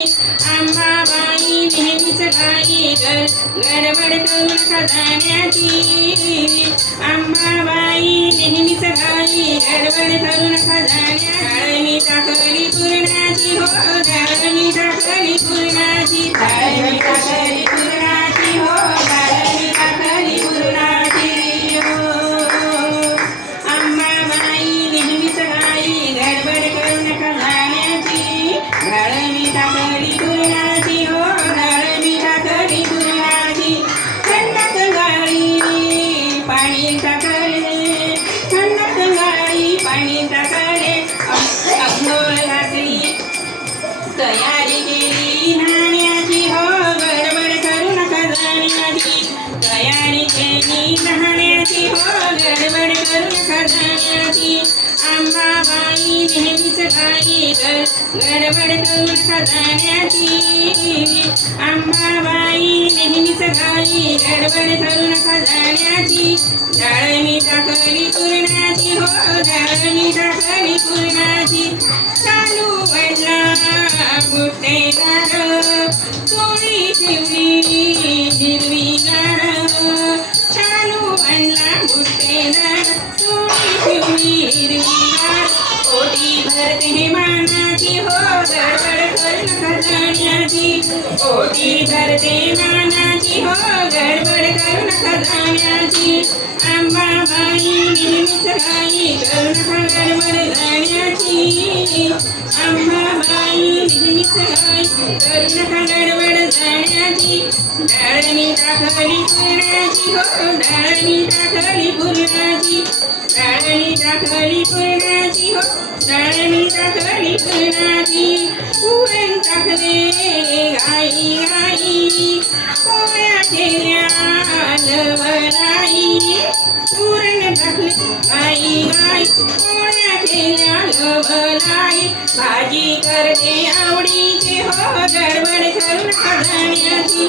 आंबाबाई नेहमीच घाई गर गडबड करून खजान्याची आंबाबाई नेहमीच घाई गडबड करून खजान्या डाळणी टाकली पूर्णाची हो डाळणी टाकली पूर्णाची. डाळणी टाकली पूर्णाची. तयारी केली हो गडबड करू नका जाण्याची आंबाबाई नेहमीच घाई गडबड करू नका जाण्याची आंबाबाई नेहमीच घाई गडबड करू नका जाण्याची डाळणी टाकली पूर्णाची हो डाळणी टाकली पूर्णाची. चालू वडला बुट्टेदार चोळी ठेवली ठेवली ओटी भरते मानाची हो गडबड करू नका जाण्याची ओटी भरते मानाची हो गडबड नका जाण्याची आंबाबाई नेहमीच नका गडबड जाण्याची आंबाबाई नेहमीच नका गडबड जाण्याची डाळणी टाकली पूर्णाची हो डाळणी टाकली पूर्णाची डाळणी टाकली पूर्णाची हो डाळणी टाकली पूर्णाची पुरण टाकले गाई गाई पोळ्या लवराई पुरण टाकले गाई गाई पोळ्या लवराई भाजी करते आवडीची हो गडबड करून खजाण्याची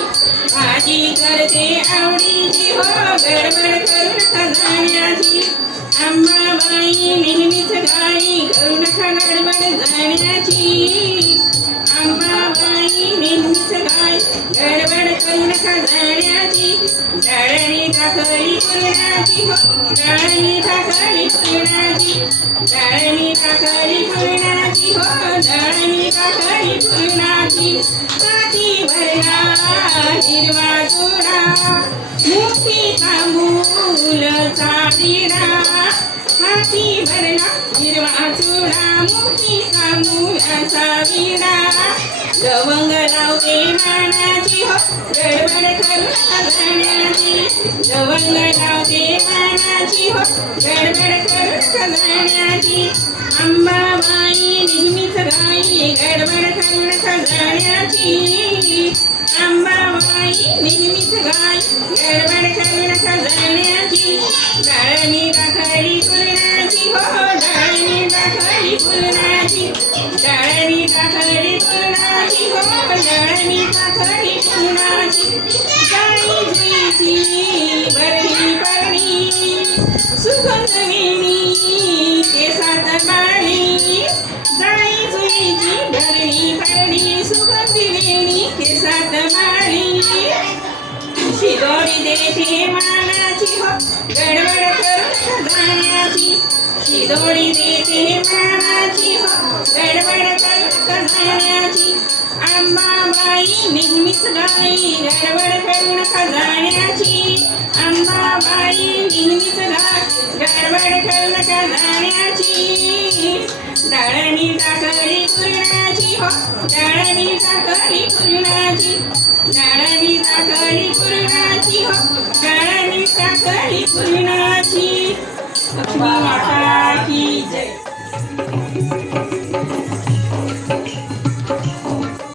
भाजी करते आवडीची हो गडबड करून खजाण्याची आंबाबाई नेहमीच गाई करू नका गडबड जाण्याची आंबाबाई नेहमीच गाय गडबड करू नका जाण्याची डाळणी टाकली पूर्णाची हो डाळणी टाकली हो भरला हिरवा चोडा मुठी तांबूल चापिडा हाती भरला हिरवा चोळा मोठी तांबूळाचा विडा. लवंग लावते मानाची हो गडबड करून खजाण्याची लवंग लावते मानाची हो गडबड करून खजाण्याची आंबाबाई नेहमीच गाई गडबड करून खजाण्याची आंबाबाई नेहमीच गाय गडबड करून खजाण्याची डाळणी टाकली पूर्णाची हो डाळणी टाकली पूर्णाची डाळणी टाकली हो डाळणी बरणी परणी सुगंध बाणी जाई जुईची भरणी भरणी सुगंधी वेणी केसात शिदोरी देते मानाची हो गडबड करून शिदोरी देते मानाची हो गडबड करून खजाण्याची आंबाबाई नेहमीच गाई गडबड करून खजाण्याची डाळणी साखरी पूर्णाची हो डाळणी साखरी पूर्णाची डाळणी साखरी पूर्णाची हो डाळणी साखरी पूर्णाची लक्ष्मी माता की जय.